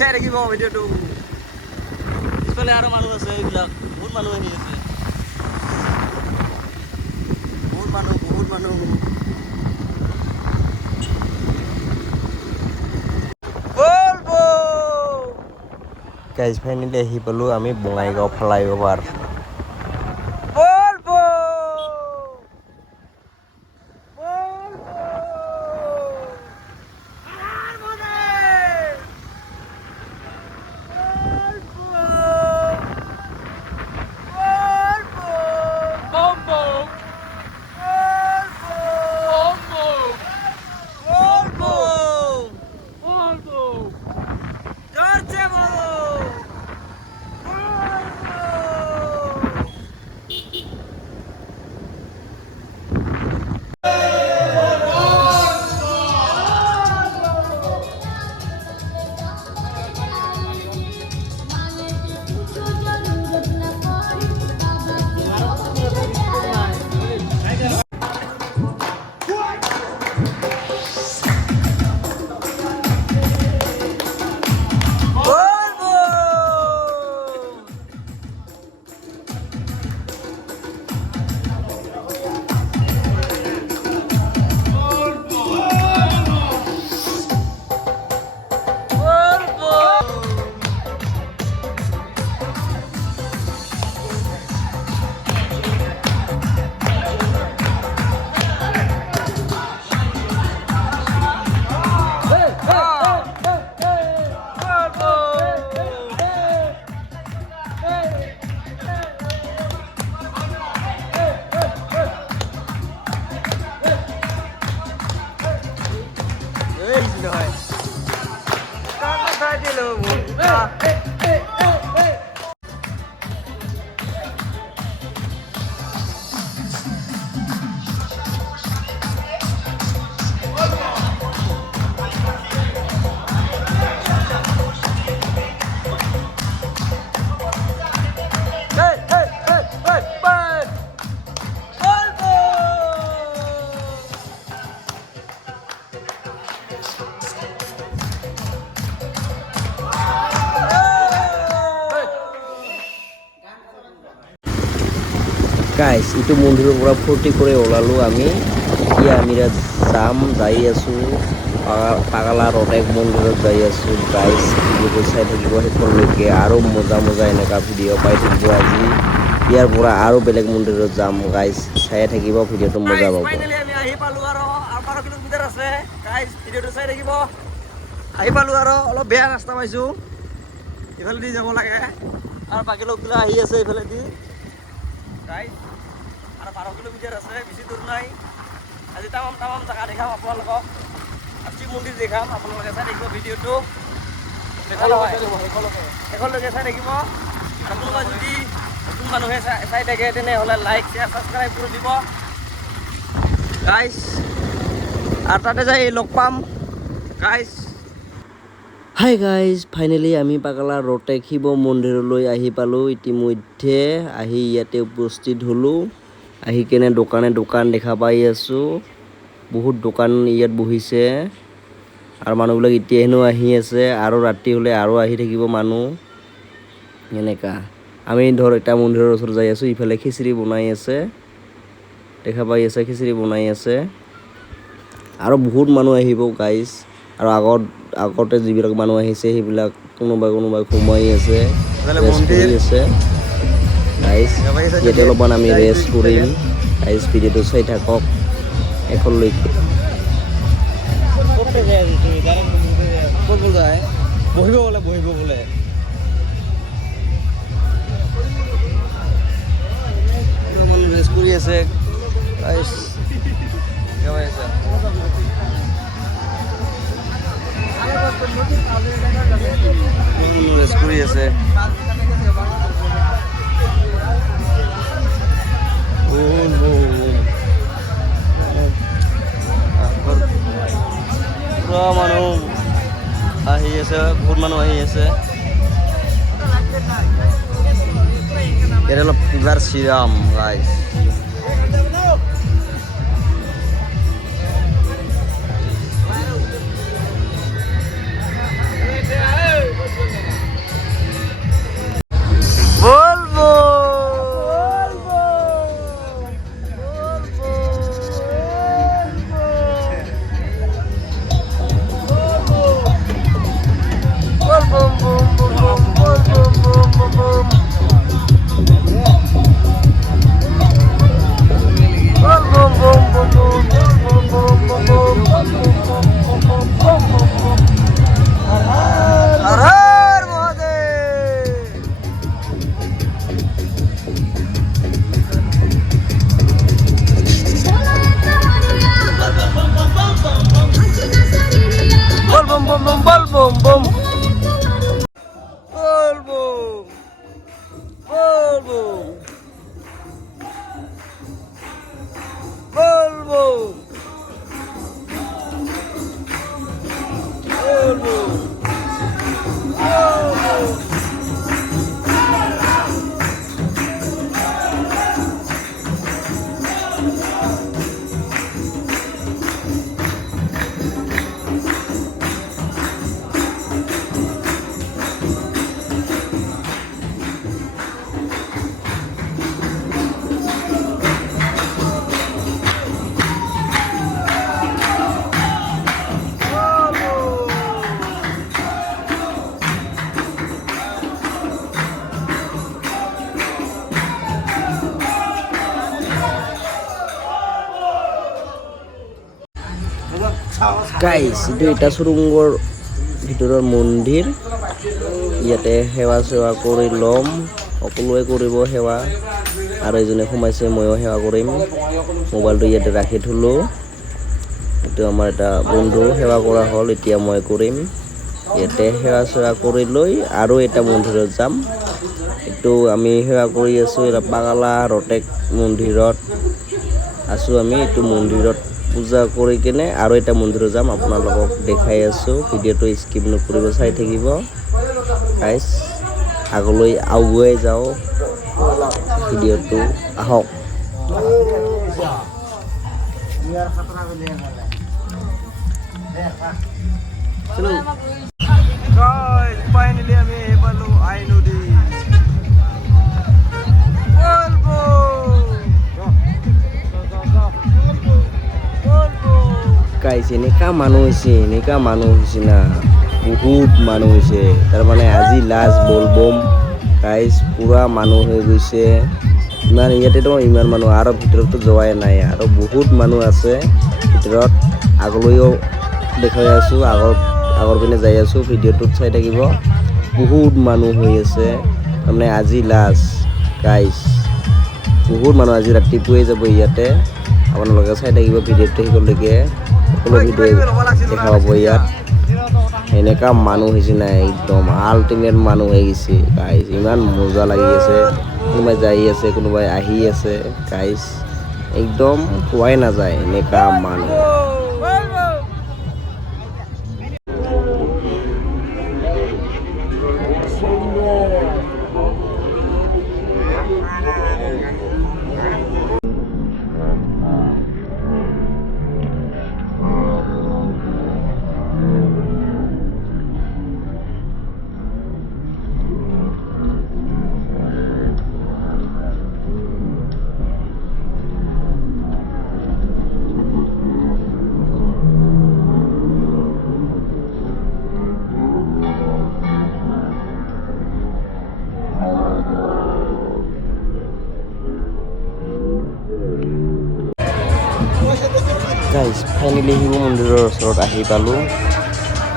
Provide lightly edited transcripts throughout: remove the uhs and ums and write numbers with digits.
চাই থাকিব ভিডিঅ'টো পিছফালে আৰু মানুহ আছে এইবিলাক বহুত মানুহ আহি আছে বহুত মানুহ গাইজ ফাইনেলি আহি পালোঁ আমি বঙাইগাঁও ফ্লাইঅভাৰ গাইজ এইটো মন্দিৰৰ পৰা ফূৰ্তি কৰি ওলালোঁ আমি এতিয়া আমি যাই আছোঁ পাগলা ৰটেক মন্দিৰত যাই আছোঁ গাইজ ভিডিঅ'টো চাই থাকিব শেষলৈকে আৰু মজা এনেকুৱা ভিডিঅ' পাই থাকিব আজি ইয়াৰ পৰা আৰু বেলেগ মন্দিৰত যাম গাইজ চাই থাকিব ভিডিঅ'টো মজা পাব আমি আহি পালোঁ আৰু 12 কিলোমিটাৰ আছে গাইজ ভিডিঅ'টো চাই থাকিব আহি পালোঁ আৰু অলপ বেয়া ৰাস্তা পাইছোঁ এইফালেদি যাব লাগে আৰু বাকী লগবিলাক আহি আছে এইফালেদি গাইজ আৰু 12 কিলোমিটাৰ আছে বেছি দূৰ নাই আজি তামাম জেগা দেখাম আপোনালোকক আৰু শিৱ মন্দিৰ দেখাম আপোনালোকে চাই থাকিব ভিডিঅ'টো শেষলৈকে চাই থাকিব আৰু কোনোবা যদি নতুন মানুহে চাই থাকে তেনেহ'লে লাইক শ্বেয়াৰ ছাবস্ক্ৰাইব কৰি দিব গাইজ আৰু তাতে যাই লগ পাম গাইজ হাই গাইজ ফাইনেলি আমি পাগলা ৰটেক শিৱ মন্দিৰলৈ আহি পালোঁ ইতিমধ্যে আহি ইয়াতে উপস্থিত হ'লোঁ আহি কেনে দোকান দেখা পাই আছোঁ বহুত দোকান ইয়াত বহিছে আৰু মানুহবিলাক এতিয়া হেনো আহি আছে আৰু ৰাতি হ'লে আৰু আহি থাকিব মানুহ এনেকা আমি ধৰ এটা মন্দিৰৰ ওচৰত যাই আছোঁ ইফালে খিচিৰি বনাই আছে দেখা পাই আছে খিচিৰি বনাই আছে আৰু বহুত মানুহ আহিব গাইজ আৰু আগতে যিবিলাক মানুহ আহিছে সেইবিলাক কোনোবাই সোমাই আছে ৰেষ্ট কৰি আছে গাইজ ইয়াতে অলপমান আমি ৰেষ্ট কৰিম গাইজ ভিডিঅ'টো চাই থাকক শেষলৈকে বহিব বোলে ৰেষ্ট কৰি আছে গাইজ ৰেষ্ট কৰি আছে পুৰা মানুহ আহি আছে বহুত মানুহ আহি আছে ইয়াত অলপ পূজাৰ শ্ৰীৰাম গাইজ গাইস এইটো এটা সুৰুংগৰ ভিতৰৰ মন্দিৰ ইয়াতে সেৱা সেৱা কৰি ল'ম সকলোৱে কৰিব সেৱা আৰু এজনে সোমাইছে ময়ো সেৱা কৰিম মোবাইলটো ইয়াতে ৰাখি থলো এইটো আমাৰ এটা বন্ধু সেৱা কৰা হ'ল এতিয়া মই কৰিম ইয়াতে সেৱা সেৱা কৰি লৈ আৰু এটা মন্দিৰত যাম এইটো আমি সেৱা কৰি আছো এটা পাগালা ৰটেক মন্দিৰত আছো আমি এইটো মন্দিৰত পূজা কৰি কিনে আৰু এটা মন্দিৰত যাম আপোনালোকক দেখাই আছো ভিডিঅ'টো স্কিপ নকৰিব চাই থাকিব গাইস আগলৈ আগুৱাই যাও ভিডিঅ'টো আহক চলো গাইস ফাইনালি আমি পালো আই নদী গাইস এনেকা মানুহ হৈছে না বহুত মানুহ হৈছে তাৰমানে আজি লাষ্ট বলবম গাইস পুৰা মানুহ হৈ গৈছে ইমান ইয়াতেতো ইমান মানুহ আৰু ভিতৰতো যোৱাই নাই আৰু বহুত মানুহ আছে ভিতৰত আগলৈও দেখাই আছো আগৰ পিনে যাই আছো ভিডিঅ'টোত চাই থাকিব বহুত মানুহ হৈ আছে তাৰমানে আজি লাষ্ট গাইস বহুত মানুহ আজি ৰাতিপুৱাই যাব ইয়াতে আপোনালোকে চাই থাকিব ভিডিঅ'টো শেষলৈকে সকলো ভিডিঅ' দেখা পাব ইয়াত এনেকা মানুহ হৈছে না একদম আল্টিমেট মানুহ হৈ গৈছে গাইস ইমান মজা লাগি আছে কোনোবাই যাই আছে কোনোবাই আহি আছে গাইস একদম কোৱাই নাযায় এনেকা মানুহ গাইস ফাইনালি শিৱ মন্দিৰৰ ওচৰত আহি পালো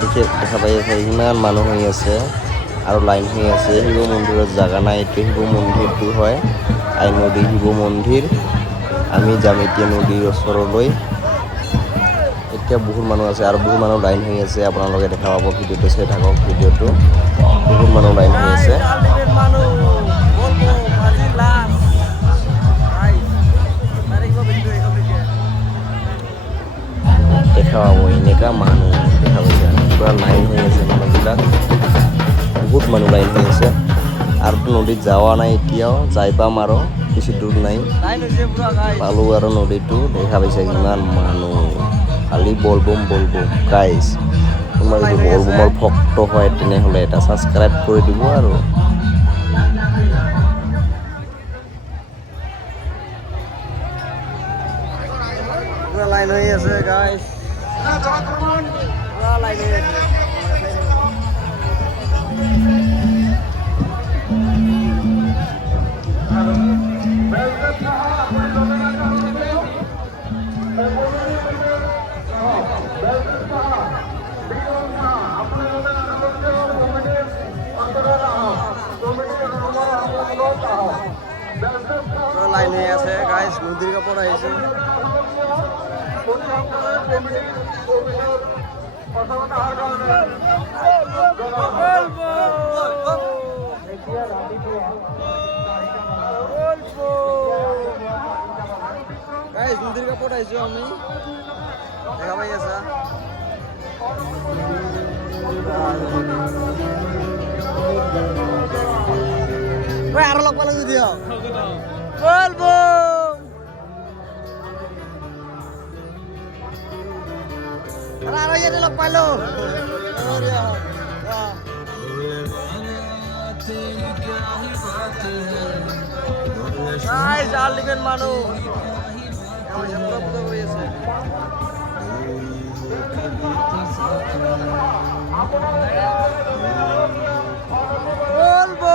দেখা পাই আছে ইমান মানুহ হৈ আছে আৰু লাইন হৈ আছে শিৱ মন্দিৰত জাগা নাই এইটো শিৱ মন্দিৰটো হয় আই নদী শিৱ মন্দিৰ আমি যাম এতিয়া নদীৰ ওচৰলৈ এতিয়া বহুত মানুহ আছে আৰু বহুত মানুহ লাইন হৈ আছে আপোনালোকে দেখা পাব ভিডিঅ'টো চাই থাকক ভিডিঅ'টো বহুত মানুহ লাইন হৈ আছে দেখা পাব এনেকা মানুহ দেখা পাইছে পুৰা লাইন হৈ আছে মানুহবিলাক বহুত মানুহ লাইন হৈ আছে আৰু নদীত যোৱা নাই এতিয়াও যাই পাম আৰু বেছি দূৰ নাই পালোঁ আৰু নদীটো দেখা পাইছে ইমান মানুহ খালি বলবম গাইস তোমাৰ যদি বলবমৰ ভক্ত হয় তেনেহ'লে এটা ছাবস্ক্ৰাইব কৰি দিব আৰু পুৰা লাইন হৈ আছে গাইস পুৰা লাইন হৈ আছে লাইন হৈ আছে গাইস নদীৰ কাষত আহিছো নদীৰ কাপত আহিছোঁ আমি দেখা পাই আছা আৰু লগ পালোঁ যদি বলবো আৰু ইয়াতে লগ পালোঁ আল্টিমেট মানুহ পুৰা পুজা কৰি আছে বলবো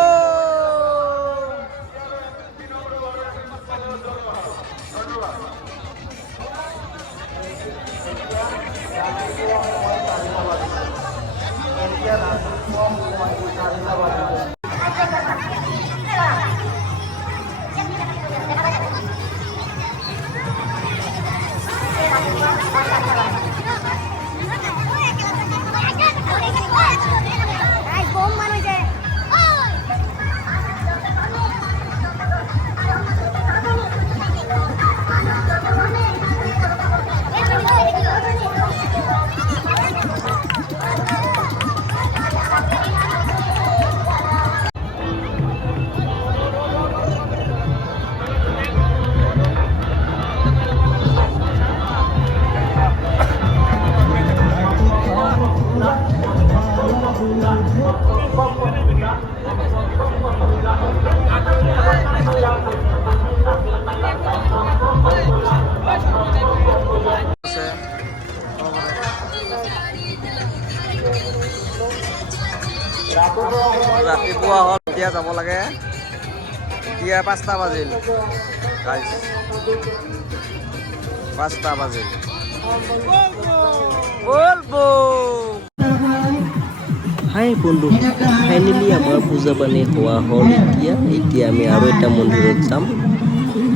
ৰাতিপুৱা হ'ল এতিয়া যাব লাগে এতিয়া 5টা বাজিল গাইজ 5টা বাজিল বলবো হাই বন্ধু ফাইনেলি আমাৰ পূজা পানী হোৱা হ'ল এতিয়া আমি আৰু এটা মন্দিৰত যাম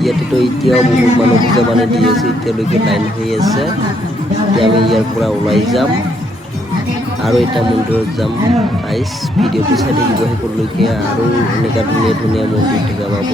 ইয়াতেতো এতিয়াও বহুত মানুহ পূজা পানী দি আছে এতিয়ালৈকে লাইন হৈ আছে এতিয়া আমি ইয়াৰ পৰা ওলাই যাম আৰু এটা মন্দিৰত যাম গাইজ ভিডিঅ'টো চাই থাকিব শেষলৈকে আৰু এনেকুৱা ধুনীয়া ধুনীয়া মন্দিৰ দেখা পাব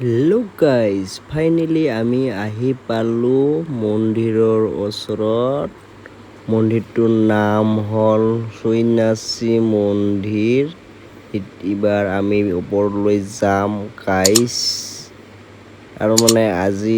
হেল্ল' গাইজ ফাইনেলি আমি আহি পালোঁ মন্দিৰৰ ওচৰত মন্দিৰটোৰ নাম হ'ল সন্ন্যাসী মন্দিৰ এইবাৰ আমি ওপৰলৈ যাম গাইজ আৰু মানে আজি